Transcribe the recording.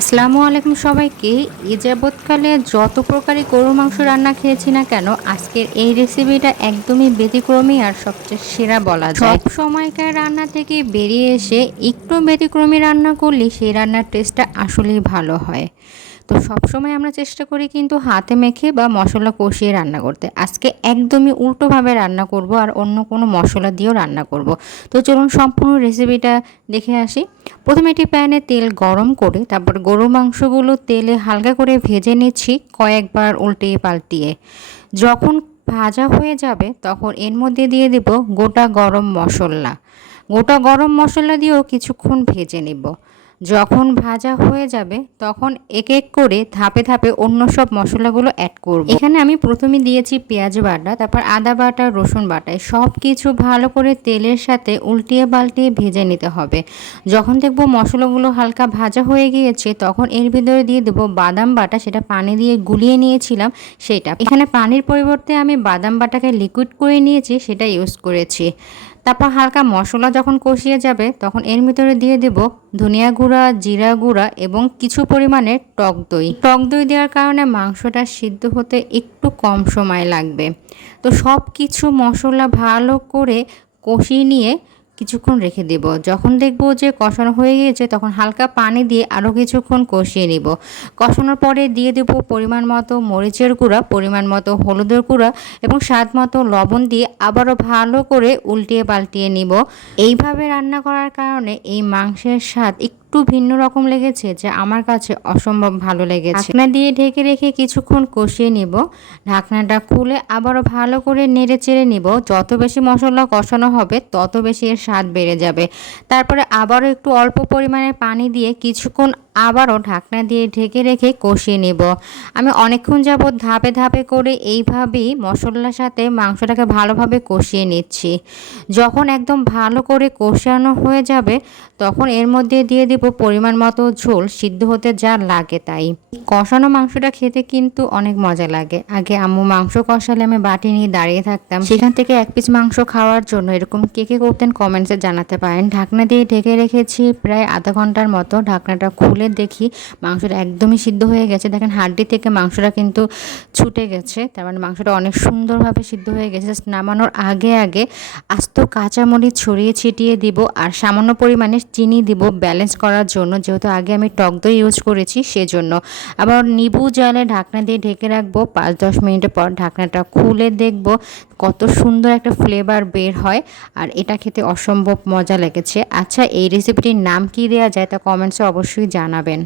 আসসালামু আলাইকুম সবাইকে। এ যাবৎকালে যত প্রকারই গরুর মাংস রান্না খেয়েছি না কেন, আজকের এই রেসিপিটা একদমই ব্যতিক্রমী আর সবচেয়ে সেরা বলা যায়। সব সময়কার রান্না থেকে বেরিয়ে এসে একটু ব্যতিক্রমী রান্না করলে সেই রান্নার টেস্টটা আসলেই ভালো হয়। তো সবসময় আমরা চেষ্টা করি কিন্তু হাতে মেখে বা মশলা কষিয়ে রান্না করতে। আজকে একদমই উল্টোভাবে রান্না করব আর অন্য কোনো মশলা দিয়েও রান্না করব। তো চলুন সম্পূর্ণ রেসিপিটা দেখে আসি। প্রথমে একটি প্যানে তেল গরম করে তারপর গরুর মাংসগুলো তেলে হালকা করে ভেজে নিচ্ছি কয়েকবার উল্টিয়ে পাল্টিয়ে। যখন ভাজা হয়ে যাবে তখন এর মধ্যে দিয়ে দেব গোটা গরম মশলা। গোটা গরম মশলা দিয়েও কিছুক্ষণ ভেজে নেব। যখন ভাজা হয়ে যাবে তখন এক এক করে ধাপে ধাপে অন্য সব মশলাগুলো অ্যাড করব। এখানে আমি প্রথমে দিয়েছি পেঁয়াজ বাটা, তারপর আদা বাটা, রসুন বাটা, সব কিছু ভালো করে তেলের সাথে উল্টিয়ে পাল্টিয়ে ভেজে নিতে হবে। যখন দেখব মশলাগুলো হালকা ভাজা হয়ে গিয়েছে তখন এর ভিতরে দিয়ে দেবো বাদাম বাটা, সেটা পানি দিয়ে গুলিয়ে নিয়েছিলাম সেটা। এখানে পানির পরিবর্তে আমি বাদাম বাটাকে লিকুইড করে নিয়েছি, সেটা ইউজ করেছি। তারপর হালকা মশলা যখন কষিয়ে যাবে তখন এর ভিতরে দিয়ে দেব ধনিয়া গুঁড়া, জিরা গুঁড়া এবং কিছু পরিমাণে টক দই। টক দই দেওয়ার কারণে মাংসটা সিদ্ধ হতে একটু কম সময় লাগবে। তো সব কিছু মশলা ভালো করে কষিয়ে নিয়ে কিছুক্ষণ রেখে দেব। যখন দেখব যে কষানো হয়ে গিয়েছে তখন হালকা পানি দিয়ে আরও কিছুক্ষণ কষিয়ে নিব। কষানোর পরে দিয়ে দেব পরিমাণ মতো মরিচের গুঁড়া, পরিমাণ মতো হলুদের গুঁড়া এবং স্বাদ মতো লবণ দিয়ে আবারও ভালো করে উল্টিয়ে পাল্টিয়ে নিব। এইভাবে রান্না করার কারণে এই মাংসের স্বাদ একটু ভিন্ন রকম লেগেছে, যে আমার কাছে অসম্ভব ভালো লেগেছে। ঢাকনা দিয়ে ঢেকে রেখে কিছুক্ষণ কষিয়ে নিব। ঢাকনাটা খুলে আবারও ভালো করে নেড়ে চেড়ে নিব। যত বেশি মশলা কষানো হবে তত বেশি এর স্বাদ বেড়ে যাবে। তারপরে আবারও একটু অল্প পরিমাণে পানি দিয়ে কিছুক্ষণ আবারও ঢাকনা দিয়ে ঢেকে রেখে কষিয়ে নেব। আমি অনেকক্ষণ যাবৎ ধাপে ধাপে করে এইভাবেই মশলার সাথে মাংসটাকে ভালোভাবে কষিয়ে নিচ্ছি। যখন একদম ভালো করে কষানো হয়ে যাবে তখন এর মধ্যে দিয়ে দিব পরিমাণ মতো ঝোল, সিদ্ধ হতে যা লাগে তাই। কষানো মাংসটা খেতে কিন্তু অনেক মজা লাগে। আগে আম্মু মাংস কষালে আমি বাটি নিয়ে দাঁড়িয়ে থাকতাম, সেখান থেকে এক পিস মাংস খাওয়ার জন্য। এরকম কে কে করতেন কমেন্টসে জানাতে পারেন। ঢাকনা দিয়ে ঢেকে রেখেছি প্রায় আধা ঘন্টার মতো। ঢাকনাটা খুলে দেখি মাংসটা একদমই সিদ্ধ হয়ে গেছে। দেখেন হাড্ডি থেকে মাংসটা কিন্তু ছুটে গেছে, তার মানে মাংসটা অনেক সুন্দরভাবে সিদ্ধ হয়ে গেছে। নামানোর আগে আগে আস্ত কাঁচামরিচ ছড়িয়ে ছিটিয়ে দিব আর সামান্য পরিমাণে চিনি দিব ব্যালেন্স করার জন্য, যেহেতু আগে আমি টক দই ইউজ করেছি সেজন্য। আবার নিবু জালে ঢাকনা দিয়ে ঢেকে রাখবো। 5-10 মিনিটের পর ঢাকনাটা খুলে দেখব কত সুন্দর একটা ফ্লেভার বের হয় আর এটা খেতে অসম্ভব মজা লেগেছে। আচ্ছা, এই রেসিপিটির নাম কি দেওয়া যায় তা কমেন্টসে অবশ্যই জানাবেন।